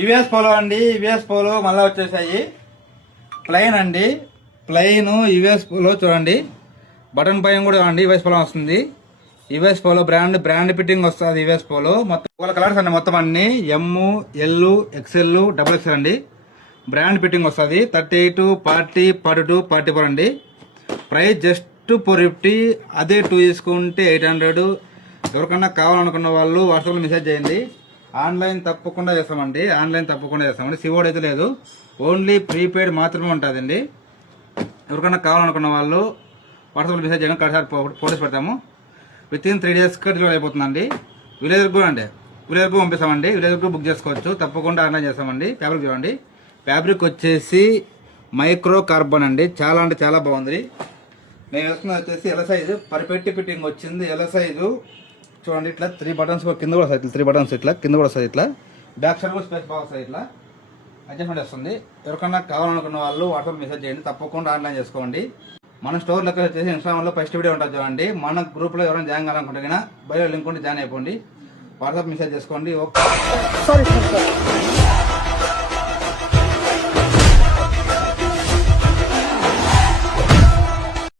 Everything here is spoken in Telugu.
యుఎస్ పోలో అండి. యుఎస్ పోలో మళ్ళీ వచ్చేసాయి. ప్లెయిన్ అండి, ప్లెయిన్ యుఎస్ పోలో చూడండి. బటన్ పైన కూడా అండి యుఎస్ పోలో వస్తుంది. యుఎస్ పోలో బ్రాండ్ ఫిట్టింగ్ వస్తుంది. యుఎస్ పోలో మొత్తం కలర్స్ అండి, మొత్తం అన్ని ఎమ్, ఎల్, ఎక్స్ఎల్, డబుల్ ఎక్స్ఎల్ అండి. బ్రాండ్ ఫిట్టింగ్ వస్తుంది. 38, 40, 42, 44 అండి. Price just 450. అదే 2 తీసుకుంటే 800. ఎవరికన్నా కావాలనుకున్న వాళ్ళు వాట్సాప్లో మెసేజ్ చేయండి. ఆన్లైన్ తప్పకుండా చేస్తామండి. సివోడ్ అయితే లేదు, ఓన్లీ ప్రీపెయిడ్ మాత్రమే ఉంటుందండి. ఎవరికన్నా కావాలనుకున్న వాళ్ళు వాట్సాప్లో మెసేజ్ చేయండి. ఒకసారి ఫోటోస్ పెడతాము. విత్ ఇన్ 3 days డెలివరీ అయిపోతుందండి. విలేజ్ కూడా అండి, విలేజ్ కూడా పంపిస్తామండి. విలేజ్ కూడా బుక్ చేసుకోవచ్చు, తప్పకుండా ఆన్లైన్ చేస్తామండి. ఫ్యాబ్రిక్ చూడండి, ఫ్యాబ్రిక్ వచ్చేసి మైక్రో కార్బన్ అండి. చాలా అంటే చాలా బాగుంది. నేను వేసుకున్నది వచ్చేసి ఎల్ సైజు, పర్ఫెక్ట్ ఫిట్టింగ్ వచ్చింది. ఎల్ సైజు చూడండి, ఇట్లా 3 buttons కింద కూడా వస్తాయి. 3 buttons ఇట్లా కింద కూడా వస్తుంది. ఇట్లా బ్యాక్ సైడ్ కూడా స్పేస్ బాగా వస్తుంది. ఇట్లా అడ్జస్ట్మెంట్ వస్తుంది. ఎవరికన్నా కావాలనుకున్న వాళ్ళు వాట్సాప్ మెసేజ్ చేయండి, తప్పకుండా ఆన్లైన్ చేసుకోండి. మన స్టోర్ లెక్క వచ్చేసి ఇన్స్టాగ్రామ్లో ఫస్ట్ వీడియో ఉంటుంది చూడండి. మన గ్రూప్లో ఎవరైనా జాయిన్ కావాలనుకుంటే బయో లింక్ ఉంటే జాయిన్ అయిపోండి. వాట్సాప్ మెసేజ్ చేసుకోండి. ఓకే.